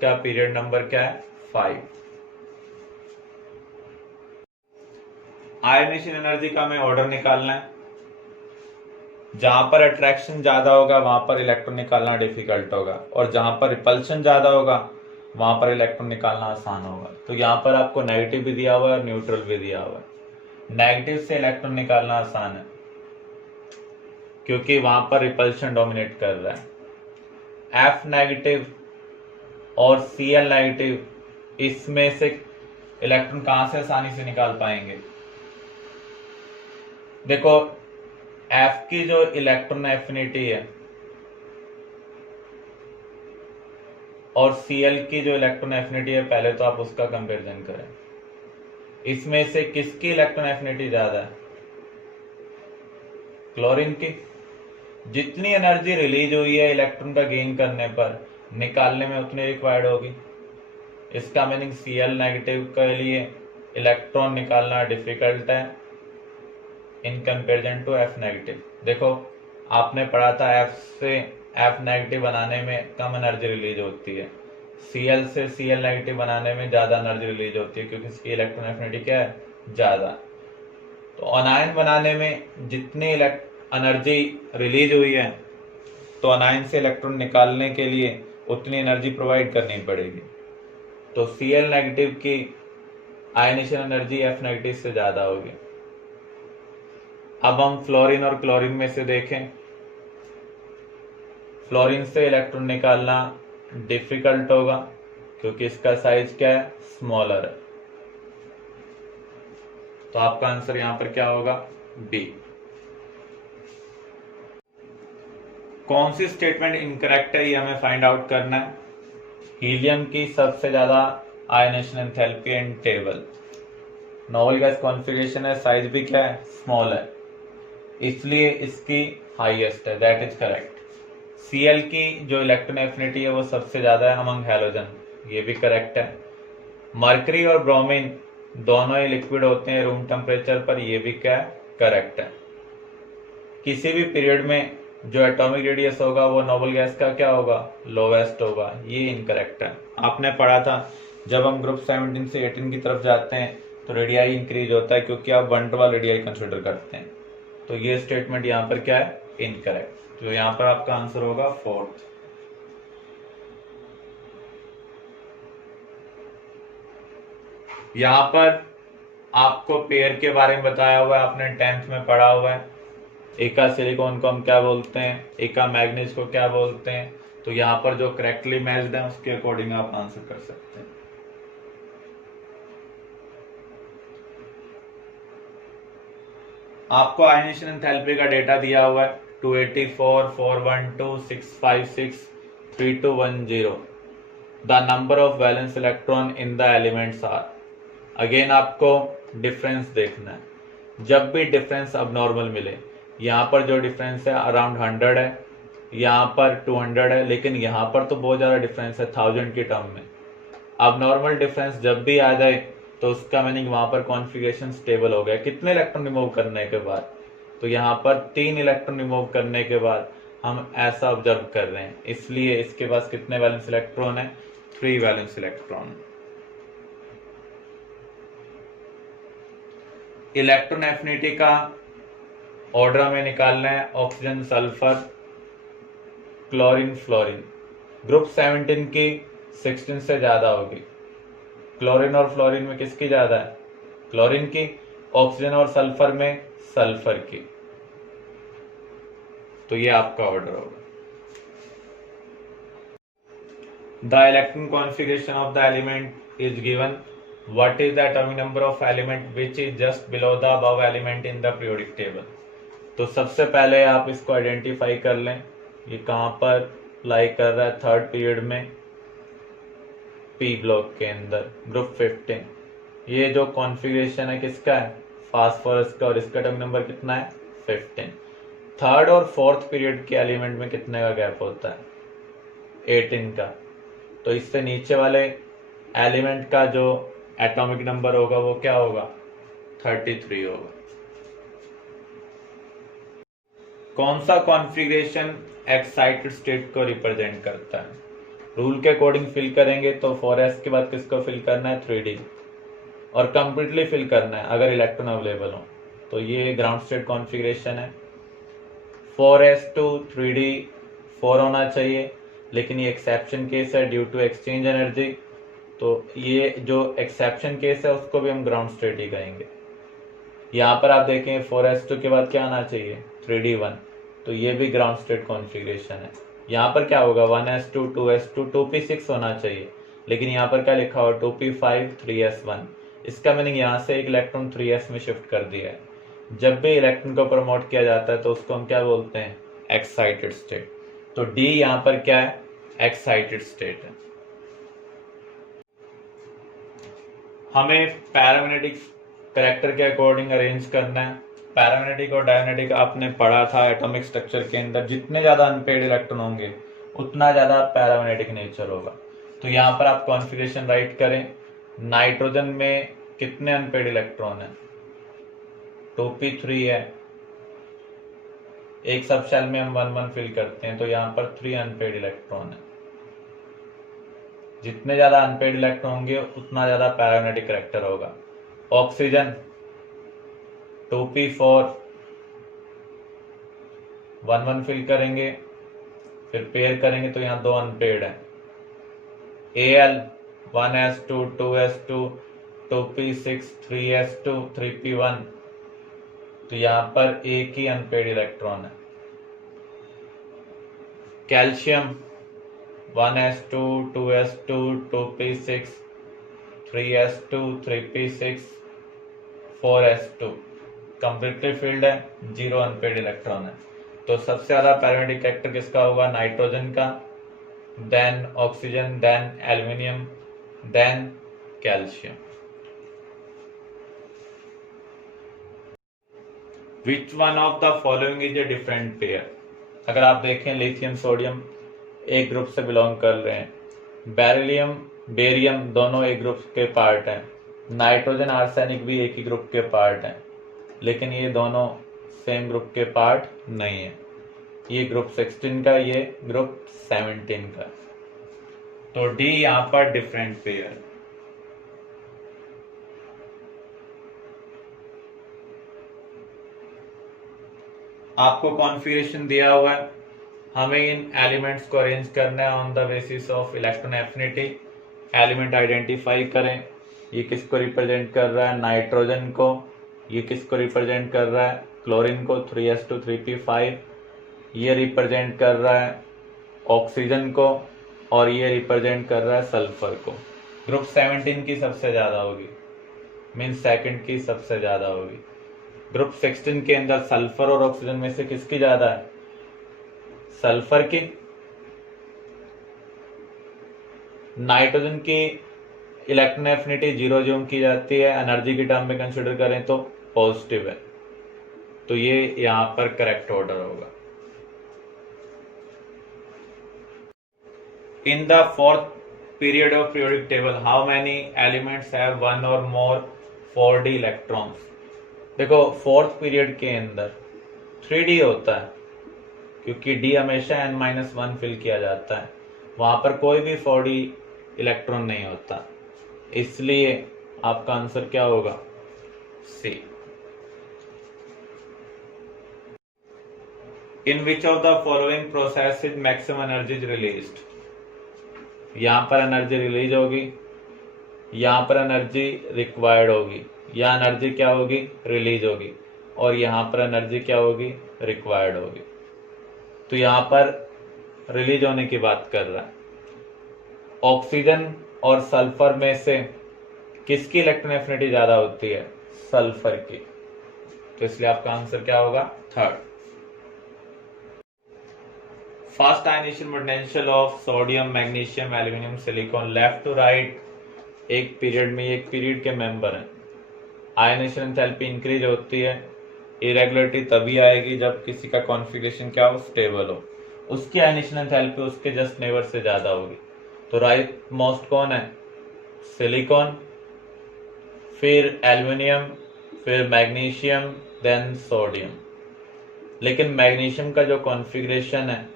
इसका period number क्या है 5। आयनेशन एनर्जी का हमें ऑर्डर निकालना है। जहां पर अट्रैक्शन ज्यादा होगा वहां पर इलेक्ट्रॉन निकालना डिफिकल्ट होगा, और जहां पर रिपल्शन ज्यादा होगा वहां पर इलेक्ट्रॉन निकालना आसान होगा। तो यहाँ पर आपको नेगेटिव भी दिया हुआ है और न्यूट्रल भी दिया हुआ है। नेगेटिव से इलेक्ट्रॉन निकालना आसान है क्योंकि वहां पर रिपल्शन डोमिनेट कर रहा है। एफ नेगेटिव और Cl नेगेटिव, इसमें से इलेक्ट्रॉन कहां से आसानी से निकाल पाएंगे? देखो, F की जो इलेक्ट्रॉन एफिनिटी है और Cl की जो इलेक्ट्रॉन एफिनिटी है, पहले तो आप उसका कंपैरिजन करें। इसमें से किसकी इलेक्ट्रॉन एफिनिटी ज्यादा है? क्लोरीन की। जितनी एनर्जी रिलीज हुई है इलेक्ट्रॉन का गेन करने पर, निकालने में उतनी रिक्वायर्ड होगी। इसका मीनिंग Cl नेगेटिव के लिए इलेक्ट्रॉन निकालना डिफिकल्ट है in comparison to F negative. देखो, आपने पढ़ा था F से F नेगेटिव बनाने में कम एनर्जी रिलीज होती है, Cl से Cl नेगेटिव बनाने में ज्यादा एनर्जी रिलीज होती है क्योंकि इसकी इलेक्ट्रॉन एफिनिटी क्या है? ज्यादा। तो अनायन बनाने में जितनी एनर्जी रिलीज हुई है, तो अनायन से इलेक्ट्रॉन निकालने के लिए उतनी एनर्जी प्रोवाइड करनी पड़ेगी। तो Cl नेगेटिव की आयनेशन एनर्जी F नेगेटिव से ज्यादा होगी। अब हम फ्लोरीन और क्लोरीन में से देखें। फ्लोरीन से इलेक्ट्रॉन निकालना डिफिकल्ट होगा क्योंकि इसका साइज क्या है? स्मॉलर है। तो आपका आंसर यहां पर क्या होगा? बी। कौन सी स्टेटमेंट इनकरेक्ट है ये हमें फाइंड आउट करना है। हीलियम की सबसे ज्यादा आयनेशन एंथैल्पी इन टेबल। नोबल गैस कॉन्फ़िगरेशन है, साइज भी क्या है? स्मॉल है, इसलिए इसकी हाईएस्ट है, दैट इज करेक्ट। Cl की जो इलेक्ट्रॉन एफिनिटी है वो सबसे ज्यादा है अमंग हैलोजन, ये भी करेक्ट है। मरकरी और ब्रोमीन दोनों ही लिक्विड होते हैं रूम टेम्परेचर पर, ये भी क्या है? करेक्ट है। किसी भी पीरियड में जो एटॉमिक रेडियस होगा वो नोबल गैस का क्या होगा? लोवेस्ट होगा, ये इनकरेक्ट है। आपने पढ़ा था जब हम ग्रुप 17 से 18 की तरफ जाते हैं तो रेडियाई इंक्रीज होता है क्योंकि आप वनडरवाल रेडियाई कंसिडर करते हैं। तो ये स्टेटमेंट यहाँ पर क्या है? इनकरेक्ट। तो यहाँ पर आपका आंसर होगा 4th। यहाँ पर आपको पेयर के बारे में बताया हुआ है, आपने 10th में पढ़ा हुआ है। एका सिलिकॉन को हम क्या बोलते हैं, एका मैग्नीज को क्या बोलते हैं। तो यहाँ पर जो करेक्टली मैच्ड है उसके अकॉर्डिंग आप आंसर कर सकते हैं। आपको आयनेशन एंथैल्पी का डेटा दिया हुआ है 284, 412, 656, 3210। The number of valence electron in the elements are. Again आपको डिफरेंस देखना है। जब भी डिफरेंस अबनॉर्मल मिले, यहाँ पर जो डिफरेंस है अराउंड 100 है, यहाँ पर 200 है, लेकिन यहाँ पर तो बहुत ज़्यादा डिफरेंस है 1000 की टर्म में। अबनॉर्मल डिफरेंस जब भी आ जाए तो उसका मीनिंग वहां पर कॉन्फ़िगरेशन स्टेबल हो गया। कितने इलेक्ट्रॉन रिमूव करने के बाद? तो यहाँ पर 3 इलेक्ट्रॉन रिमूव करने के बाद हम ऐसा ऑब्जर्व कर रहे हैं, इसलिए इसके पास कितने वैलेंस इलेक्ट्रॉन है? 3 वैलेंस इलेक्ट्रॉन। इलेक्ट्रॉन एफिनिटी का ऑर्डर हमें निकालना है। Oxygen, sulphur, chlorine, fluorine. Group 17 की 16 से ज्यादा होगी। क्लोरीन और फ्लोरीन में किसकी ज्यादा है? क्लोरीन की। ऑक्सीजन और सल्फर में सल्फर की। तो ये आपका ऑर्डर होगा। The electron configuration of the element is given. What is the atomic number of element which is just below the above element in the periodic table. तो सबसे पहले आप इसको आइडेंटिफाई कर लें, ये कहां पर लाई कर रहा है? 3rd पीरियड में, पी ब्लॉक के अंदर, ग्रुप 15। ये जो कॉन्फ़िगरेशन है किसका है? फास्फोरस का, और इसका एटॉमिक नंबर कितना है? 15। 3rd और 4th पीरियड के एलिमेंट में कितने का गैप होता है? 18 का। तो इससे नीचे वाले एलिमेंट का जो एटॉमिक नंबर होगा वो क्या होगा? 33 होगा। कौन सा कॉन्फ़िगरेशन एक्साइटेड स्टेट को रिप्रेजेंट करता है? रूल के अकॉर्डिंग फिल करेंगे तो 4s के बाद किसको फिल करना है 3d और कंप्लीटली फिल करना है अगर इलेक्ट्रॉन अवेलेबल हो। तो ये ग्राउंड स्टेट कॉन्फ़िगरेशन है। 4s to 3d 4 होना चाहिए, लेकिन ये एक्सेप्शन केस है ड्यू टू एक्सचेंज एनर्जी। तो ये जो एक्सेप्शन केस है उसको भी हम ग्राउंड स्टेट ही कहेंगे। यहाँ पर आप देखें 4s2 के बाद क्या आना चाहिए 3d1, तो ये भी ग्राउंड स्टेट कॉन्फ़िगरेशन है। यहाँ पर क्या होगा 1s2 2s2 2p6 होना चाहिए, लेकिन यहाँ पर क्या लिखा हुआ 2p5 3s1। इसका मीनिंग यहाँ से एक इलेक्ट्रॉन 3s में शिफ्ट कर दिया है। जब भी इलेक्ट्रॉन को प्रमोट किया जाता है तो उसको हम क्या बोलते हैं एक्साइटेड स्टेट। तो डी यहाँ पर क्या है एक्साइटेड स्टेट है। हमें पैरामैग्नेटिक करैक्टर के अकॉर्डिंग अरेंज करना है। पैरामैग्नेटिक और डायमैग्नेटिक आपने पढ़ा था एटॉमिक स्ट्रक्चर के अंदर, जितने ज्यादा अनपेड इलेक्ट्रॉन होंगे उतना ज्यादा पैरामैग्नेटिक नेचर होगा। तो यहाँ पर आप कॉन्फ़िगरेशन राइट करें। नाइट्रोजन में कितने अनपेड इलेक्ट्रॉन है 2p3 है, एक सब शेल में हम 1 1 फिल करते हैं, तो यहाँ पर 3 अनपेड इलेक्ट्रॉन है। जितने ज्यादा अनपेड इलेक्ट्रॉन होंगे उतना ज्यादा पैरामैग्नेटिक करैक्टर होगा। ऑक्सीजन 2p4 1 1 फिल करेंगे, फिर पेयर करेंगे तो यहाँ 2 अनपेड है। Al 1s2 2s2 2p6 3s2 3p1, तो यहाँ पर एक ही अनपेड इलेक्ट्रॉन है। Calcium 1s2 2s2 2p6 3s2 3p6 4s2, completely filled है, 0 अनपेड इलेक्ट्रॉन है। तो सबसे ज्यादा पैरामैग्नेटिक करैक्टर किसका होगा नाइट्रोजन का, then oxygen, then aluminium, then calcium. Which one of the following is a different pair. अगर आप देखें लिथियम सोडियम एक ग्रुप से बिलोंग कर रहे हैं, बेरिलियम बेरियम दोनों एक ग्रुप के पार्ट हैं, नाइट्रोजन आर्सेनिक भी एक ही ग्रुप के पार्ट हैं, लेकिन ये दोनों सेम ग्रुप के पार्ट नहीं है। ये ग्रुप 16 का, ये ग्रुप 17 का। तो डी यहाँ पर डिफरेंट पेयर। आपको कॉन्फ़िगरेशन दिया हुआ है, हमें इन एलिमेंट्स को अरेंज करना है on the basis of electron affinity. Element identify करें, ये किसको रिप्रेजेंट कर रहा है नाइट्रोजन को, ये किसको रिप्रेजेंट कर रहा है क्लोरीन को 3s2 3p5, ये रिप्रेजेंट कर रहा है ऑक्सीजन को, और ये रिप्रेजेंट कर रहा है सल्फर को। ग्रुप 17 की सबसे ज्यादा होगी, मीन सेकंड की सबसे ज्यादा होगी। ग्रुप 16 के अंदर सल्फर और ऑक्सीजन में से किसकी ज्यादा है सल्फर की। नाइट्रोजन की इलेक्ट्रॉन एफिनिटी 0 ज्यूम की जाती है, एनर्जी की टर्म में कंसिडर करें तो पॉजिटिव है, तो ये यहां पर करेक्ट ऑर्डर होगा। In the fourth period of periodic table, how many elements have 1 or more 4d electrons? देखो फोर्थ पीरियड के अंदर 3d होता है, क्योंकि d हमेशा n-1 फिल किया जाता है, वहां पर कोई भी 4d इलेक्ट्रॉन नहीं होता, इसलिए आपका आंसर क्या होगा सी। In which of the following processes maximum energy is released? यहाँ पर एनर्जी रिलीज होगी, यहाँ पर एनर्जी रिक्वायर्ड होगी, या एनर्जी क्या होगी रिलीज होगी, और यहाँ पर एनर्जी क्या होगी रिक्वायर्ड होगी। तो यहाँ पर रिलीज होने की बात कर रहा है। ऑक्सीजन और सल्फर में से किसकी इलेक्ट्रॉन एफिनिटी ज्यादा होती है सल्फर की, तो इसलिए आपका आंसर क्या होगा third. First ionisation potential of sodium magnesium aluminium silicon left to right, एक पीरियड में एक पीरियड के मेंबर हैं। आयनेशन एंथैल्पी इंक्रीज होती है, इरेगुलरिटी तभी आएगी जब किसी का कॉन्फ़िगरेशन क्या हो स्टेबल हो, उसकी आयनेशन एंथैल्पी उसके जस्ट नेबर से ज्यादा होगी। तो राइट मोस्ट कौन है सिलिकॉन, फिर एल्यूमिनियम, फिर मैग्नीशियम, देन सोडियम। लेकिन मैग्नीशियम का जो कॉन्फ़िगरेशन है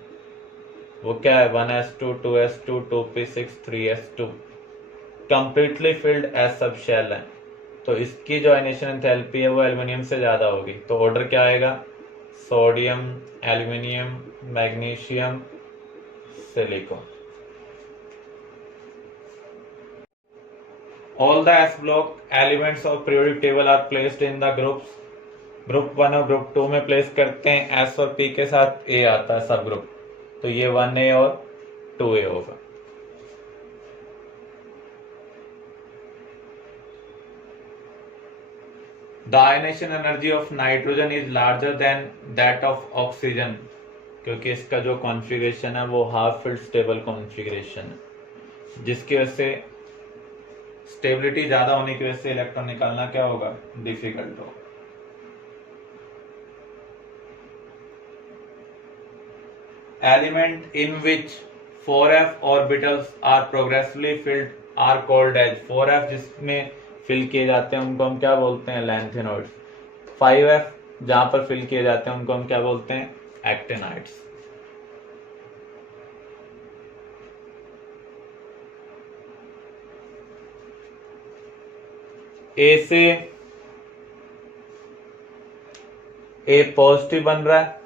वो क्या है 1s2 2s2 2p6 3s2 completely filled as subshell है। तो इसकी जो आयनेशन एंथैल्पी है वो एल्युमिनियम से ज्यादा होगी। तो ऑर्डर क्या आएगा sodium aluminium magnesium silicon. All the S block elements of periodic table are placed in the groups. Group 1 और ग्रुप 2 में प्लेस करते हैं। S और P के साथ A आता है सब ग्रुप, तो ये 1A और 2A होगा। The ionization energy of nitrogen is larger than that of oxygen, क्योंकि इसका जो कॉन्फ़िगरेशन है वो हाफ फील्ड स्टेबल कॉन्फ़िगरेशन है, जिसकी वजह से स्टेबिलिटी ज्यादा होने की वजह से इलेक्ट्रॉन निकालना क्या होगा डिफिकल्ट होगा। Element in which 4f orbitals are progressively filled are called as 4f जिसमें फिल किए जाते हैं उनको हम क्या बोलते हैं लैंथेनॉइड्स। 5f जहां पर फिल किए जाते हैं उनको हम क्या बोलते हैं एक्टिनाइड्स। ए से ए पॉजिटिव बन रहा है,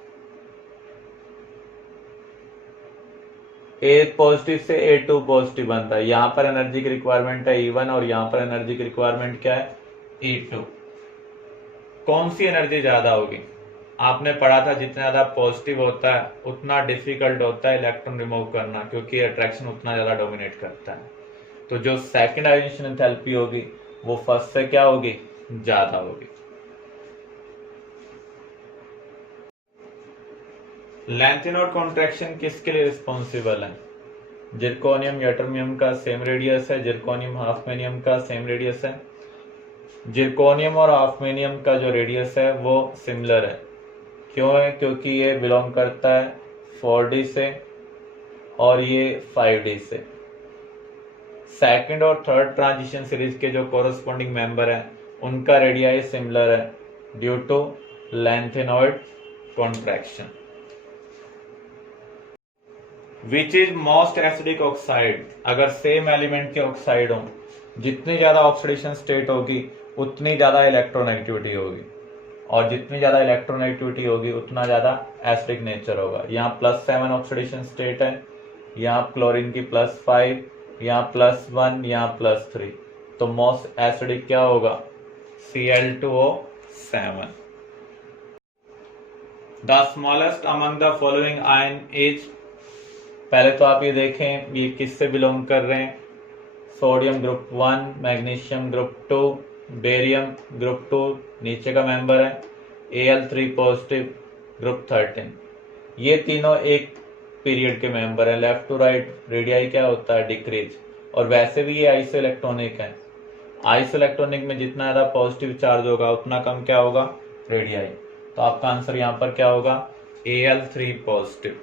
ए पॉजिटिव से A2 पॉजिटिव बन रहा है। यहां पर एनर्जी की रिक्वायरमेंट है E1 और यहां पर एनर्जी की रिक्वायरमेंट क्या है E2। कौन सी एनर्जी ज्यादा होगी? आपने पढ़ा था जितना ज्यादा पॉजिटिव होता है उतना डिफिकल्ट होता है इलेक्ट्रॉन रिमूव करना, क्योंकि अट्रैक्शन उतना ज्यादा डोमिनेट करता है। तो जो सेकंड आयोनाइजेशन एंथैल्पी होगी वो फर्स्ट से क्या होगी ज्यादा होगी। लैंथेनॉइड कॉन्ट्रैक्शन किसके लिए रिस्पॉन्सिबल है? जिरकोनियम यटरमियम का सेम रेडियस है, जिरकोनियम हाफमेनियम का सेम रेडियस है। जिरकोनियम और हाफमेनियम का जो रेडियस है वो सिमिलर है। क्यों है? क्योंकि ये बिलोंग करता है 4D से और ये 5D से। सेकंड और थर्ड ट्रांजिशन सीरीज के जो कोरस्पॉन्डिंग मेंबर हैं उनका रेडियाई सिमिलर है due to lanthanoid contraction. Which is most acidic oxide? अगर सेम एलिमेंट के ऑक्साइड हो जितनी ज्यादा ऑक्सीडेशन स्टेट होगी उतनी ज्यादा इलेक्ट्रोनेगेटिविटी होगी, और जितनी ज्यादा इलेक्ट्रोनेगेटिविटी होगी उतना ज्यादा एसिडिक नेचर होगा। यहाँ +7 ऑक्सीडेशन स्टेट है, यहाँ क्लोरीन की +5, यहाँ +1, यहाँ +3, तो मोस्ट एसिडिक क्या होगा Cl2O7। The smallest among the following ion is, पहले तो आप ये देखें ये किससे बिलोंग कर रहे हैं। Sodium group 1, magnesium group 2, barium group 2 नीचे का मेंबर है, Al3 पॉजिटिव ग्रुप 13। ये तीनों एक पीरियड के मेंबर है। लेफ्ट टू राइट रेडियाई क्या होता है डिक्रीज, और वैसे भी ये आइसो इलेक्ट्रॉनिक है। आइसो इलेक्ट्रॉनिक में जितना ज्यादा पॉजिटिव चार्ज होगा उतना कम क्या होगा रेडियाई। तो आपका आंसर यहाँ पर क्या होगा Al3 पॉजिटिव।